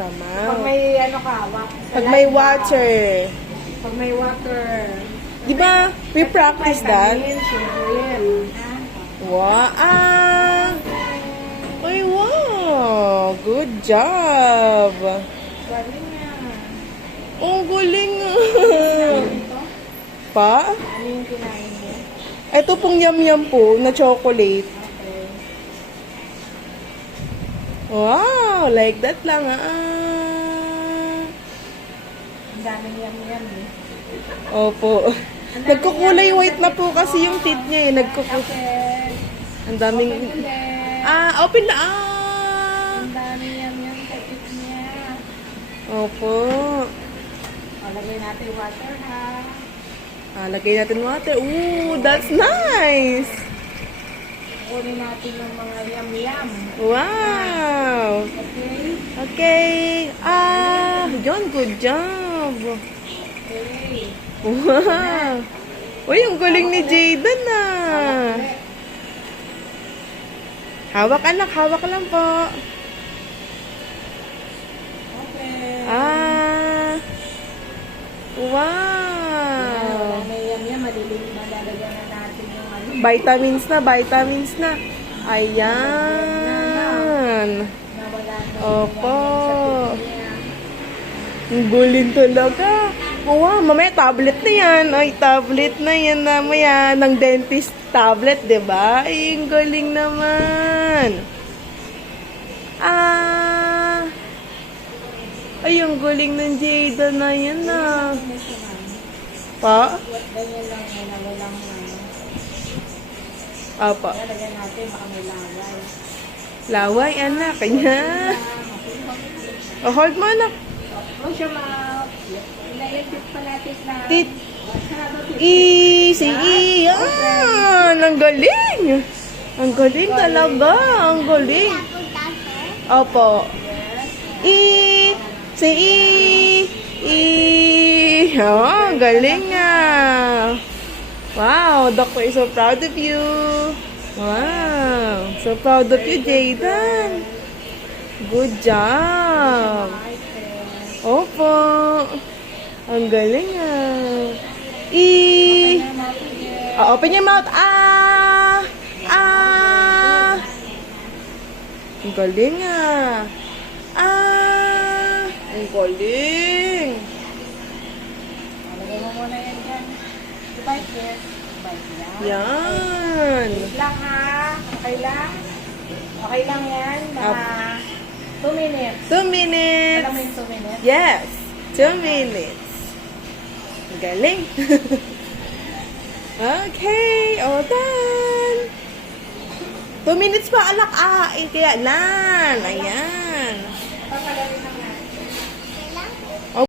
sa Pag mouth. may ano ka, Pag may water. Pag may water. Di ba, we practice that? Vitamin, syempre yan. Wow! Ah! Ay, wow! Good job! Galing nga. Oh, galing nga! Ito? Pa? Ano yung kinain mo? Ito pong yum-yum po na chocolate. Okay. Wow! Like that lang ah! Ang daming yum-yum eh. Opo. Nagkukulay white na po kasi yung teeth niya eh. Okay. Ang daming... Open ulit. Open na! Ah! Ang daming yum-yum sa tip niya. Opo. O, lagay natin water ha. Lagay natin water. Ooh, that's nice! Kunin natin yung mga yum-yum. Wow! Okay? Okay. John, good job. Okay. Wow! Uy, ang galing ni Jayden Hawak anak, hawak lang po. Okay. Wow! May yum-yum. Malalagyan na natin yung ano. Vitamins na. Ayan. Nawala na Opo. yung yum-yum sa tip niya. Ang galing talaga. Wow, mamaya tablet na yan. Ay, tablet na yan mamaya. Ng dentist tablet, diba? Ay, ang galing naman. Ay, ang galing ng Jada na yan Pa? Ganyan lang yan. Walang Apa. lalagyan natin. Baka may laway. Laway, anak. Kanya. Oh, hold mo, anak. Close your mouth. Ilayagit pa natin na. Tit. Sarado tit. Si Ian. Ang galing. Ang galing talaga. Ang galing. Opo. Si Oh, galing nga. Wow, Doctor is so proud of you. Wow, so proud of you, Jayden. Good job. Opo. Ang galing ah. Open your mouth. Ang galing ah. Ang galing. Lagay mo muna yan dyan. Bite there. Bite yan. Yan. Wait lang ha. Okay lang? Okay lang yan. Mga 2 minutes. 2 minutes. Alam mo yung 2 minutes? Yes. 2 minutes. Ang galing. Okay. All done. 2 minutes pa, alak. Kaya nan. Ayan. Papagaling ng